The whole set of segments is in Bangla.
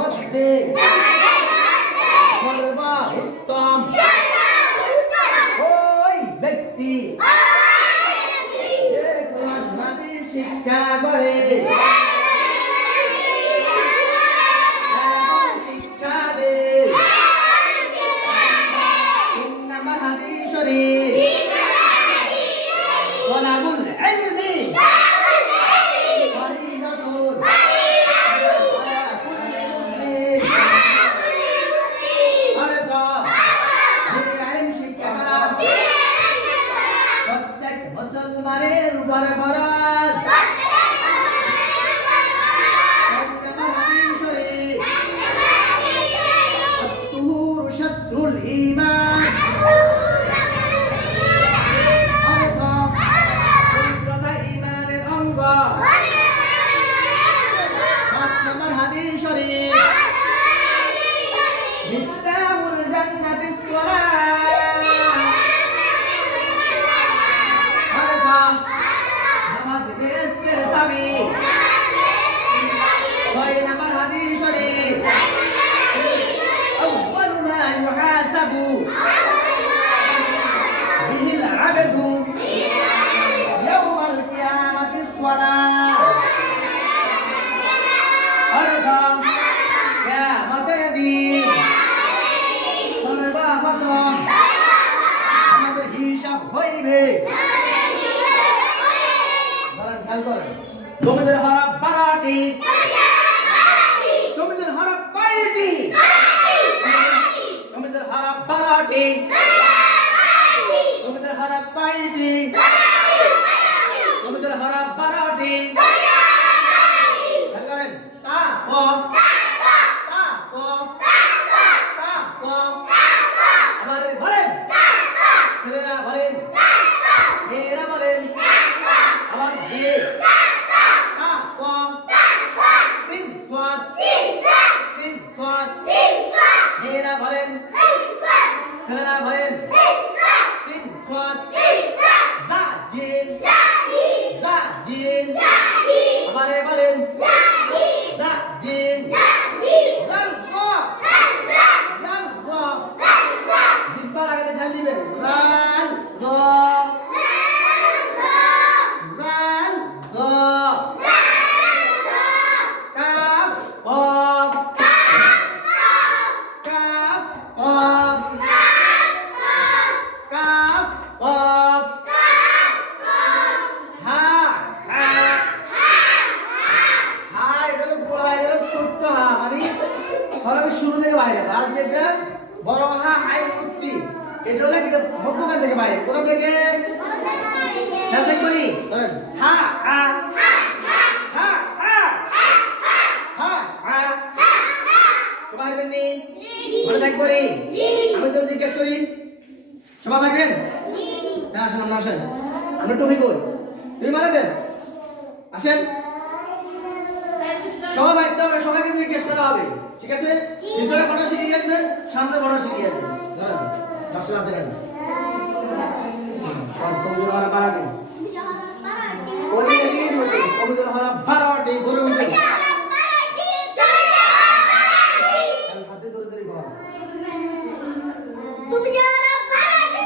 মধ্যে সর্বোত্তম ওই ব্যক্তি যে কোরআন হাদিস শিক্ষা করে এবং শিক্ষা দেয় ইন্নামা হাদিস শরীফ ওয়ালাবুল ইলমি ফরিদাতুন আলা কুল্লি মুসলিম প্রত্যেক মুসলমানের উপর ফরজ الطهور شطر الإيمان পবিত্রতা ঈমানের অঙ্গ ৫ নম্বর হাদিস শরীফ মিফতাহুল জান্নাতিস সালাত নামাজ বেহেশতের চাবি ৬ নম্বর হাদিস শরীফ أول ما يحاسب به العبد يوم القيامة الصلاة أربع قيامة الدين সর্বপ্রথম আমাদের হিসাব হইবে খেয়াল করেন তোমাদের হরফ 12টি তোমাদের হরফ কয়টি তোমাদের হরফ 12টি তোমাদের হরফ কয়টি তোমাদের হরফ 12টি খেয়াল করেন তা ক তা ক তা ক আবার বলেন ছেলেরা বলেন মেয়েরা বলেন আবার দিয়ে তা ক সিন সাদ সিন সাদ মেয়েরা বলেন ছেলেরা বলেন সিন সাদ জা জিন জা জিন আবার বলেন জা জিন লাল গ লাল গ জিব্বার আগে ধ্যান দিবেন লাল গ লাল গ কাফ কফ কাফ কফ কাফ কফ হা হা হা এটা হলো গোড়া এটা হলো ছোট্ট হা মানে হরফের শুরু থেকে বাইরে আর যেটা বড় হা হাই উত্তি এটা হলো কি মধ্যখান থেকে বাইরে কোথা থেকে খেয়াল করি ধরেন হা হা হা হা হা হা সবাই বলনি মনে থাকবে আমি তো জিজ্ঞেস করি সবাই থাকবেন হ্যাঁ আসেন আমরা আসেন আমরা টুপি করি তুমি মানে দেন আসেন সবাই ভাবতে হবে সবাইকে জিজ্ঞেস করা হবে ঠিক আছে পিছনে ফটো শিখিয়ে রাখবেন সামনে ফটো শিখিয়ে রাখবেন ধরেন দর্শন হাতে রাখবেন সব কবুতর হরা 12টি ওই এদিকে বলতে কবুতর হরা 12টি ধরে বলতে হাতে ধরে ধরে বল তুমি যারা 12টি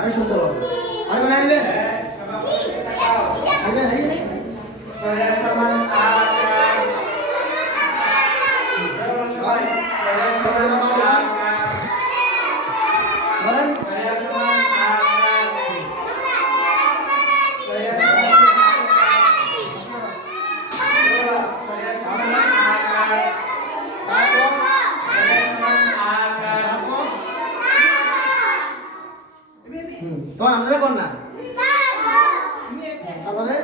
আরে সুন্দর হবে আর কোন আইবে আইবে নাকি সরে সমান আকার সরে সমান আকার বলেন সরে সমান আকার সরে সমান আকার তো আমরা কোন না তারপরে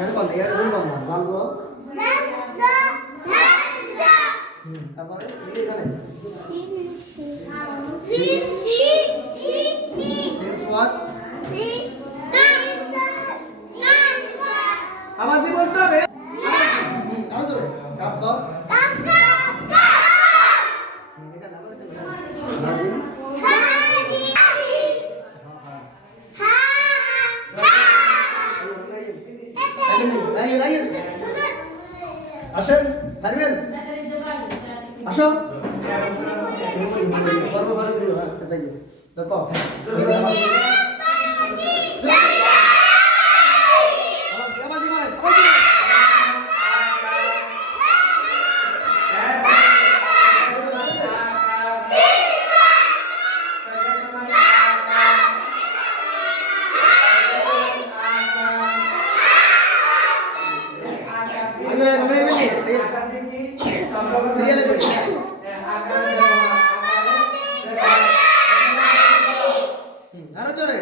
এর কোন এর কোন না লাল গো তারপরে এখানে দেখো আরো জোরে